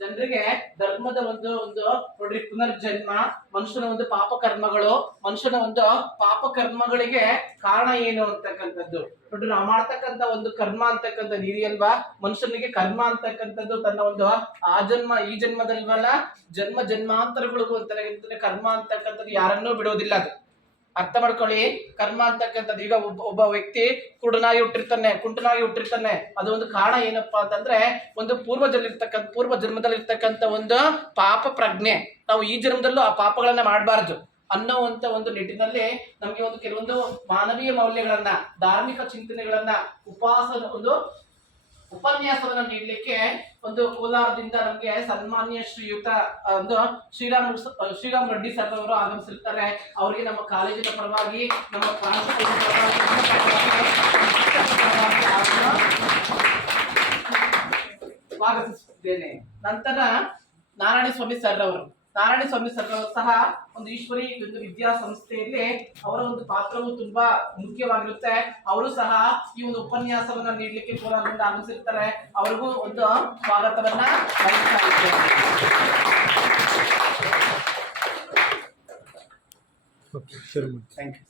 ಜನರಿಗೆ ಧರ್ಮದ ಒಂದು ಒಂದು ನೋಡ್ರಿ ಪುನರ್ಜನ್ಮ, ಮನುಷ್ಯನ ಒಂದು ಪಾಪ ಕರ್ಮಗಳು, ಮನುಷ್ಯನ ಒಂದು ಪಾಪ ಕರ್ಮಗಳಿಗೆ ಕಾರಣ ಏನು ಅಂತಕ್ಕಂಥದ್ದು? ನೋಡ್ರಿ ನಾವು ಮಾಡ್ತಕ್ಕಂಥ ಒಂದು ಕರ್ಮ ಅಂತಕ್ಕಂಥದ್ದು ಇದೆಯಲ್ವಾ ಮನುಷ್ಯನಿಗೆ ಕರ್ಮ ಅಂತಕ್ಕಂಥದ್ದು ತನ್ನ ಒಂದು ಆ ಜನ್ಮ, ಈ ಜನ್ಮದಲ್ವಲ್ಲ? ಜನ್ಮ ಜನ್ಮಾಂತರಗಳಿಗೂ ಅಂತಾನೆ ಕರ್ಮ ಅಂತಕ್ಕಂಥದ್ದು ಯಾರನ್ನೂ ಬಿಡೋದಿಲ್ಲ ಅದು. ಅರ್ಥ ಮಾಡ್ಕೊಳ್ಳಿ. ಕರ್ಮ ಅಂತಕ್ಕಂಥದ್ದು. ಈಗ ಒಬ್ಬ ಒಬ್ಬ ವ್ಯಕ್ತಿ ಕುಡನಾಗಿ ಹುಟ್ಟಿರ್ತಾನೆ, ಕುಂಟನಾಗಿ ಹುಟ್ಟಿರ್ತಾನೆ. ಅದು ಒಂದು ಕಾರಣ ಏನಪ್ಪಾ ಅಂತಂದ್ರೆ, ಒಂದು ಪೂರ್ವಜಲ್ಲಿರ್ತಕ್ಕಂಥ ಪೂರ್ವ ಜನ್ಮದಲ್ಲಿರ್ತಕ್ಕಂಥ ಒಂದು ಪಾಪ ಪ್ರಜ್ಞೆ. ನಾವು ಈ ಜನ್ಮದಲ್ಲೂ ಆ ಪಾಪಗಳನ್ನ ಮಾಡಬಾರ್ದು ಅನ್ನೋವಂಥ ಒಂದು ನಿಟ್ಟಿನಲ್ಲಿ ನಮಗೆ ಒಂದು ಕೆಲವೊಂದು ಮಾನವೀಯ ಮೌಲ್ಯಗಳನ್ನ, ಧಾರ್ಮಿಕ ಚಿಂತನೆಗಳನ್ನ ಉಪವಾಸದ ಒಂದು ಉಪನ್ಯಾಸವನ್ನ ನೀಡಲಿಕ್ಕೆ ಒಂದು ಕೋಲಾರದಿಂದ ನಮಗೆ ಸನ್ಮಾನ್ಯ ಶ್ರೀಯುತ ಒಂದು ಶ್ರೀರಾಮ್ ಶ್ರೀರಾಮ್ ರೆಡ್ಡಿ ಸರ್ ಅವರು ಆಗಮಿಸಿರ್ತಾರೆ. ಅವರಿಗೆ ನಮ್ಮ ಕಾಲೇಜಿನ ಪರವಾಗಿ, ನಮ್ಮ ಸ್ವಾಗತಿಸುತ್ತೇನೆ ನಂತರ ನಾರಾಯಣ ಸ್ವಾಮಿ ಸರ್ ಅವರು ನಾರಾಯಣ ಸ್ವಾಮಿ ಸರ್ ಸಹ ಒಂದು ಈಶ್ವರಿ ಒಂದು ವಿದ್ಯಾ ಸಂಸ್ಥೆಯಲ್ಲಿ ಅವರ ಒಂದು ಪಾತ್ರವು ತುಂಬಾ ಮುಖ್ಯವಾಗಿರುತ್ತೆ. ಅವರು ಸಹ ಈ ಒಂದು ಉಪನ್ಯಾಸವನ್ನ ನೀಡಲಿಕ್ಕೆ ಕೋಲಾರದಿಂದ ಆಗಮಿಸಿರ್ತಾರೆ. ಅವ್ರಿಗೂ ಒಂದು ಸ್ವಾಗತವನ್ನ ಥ್ಯಾಂಕ್ ಯು.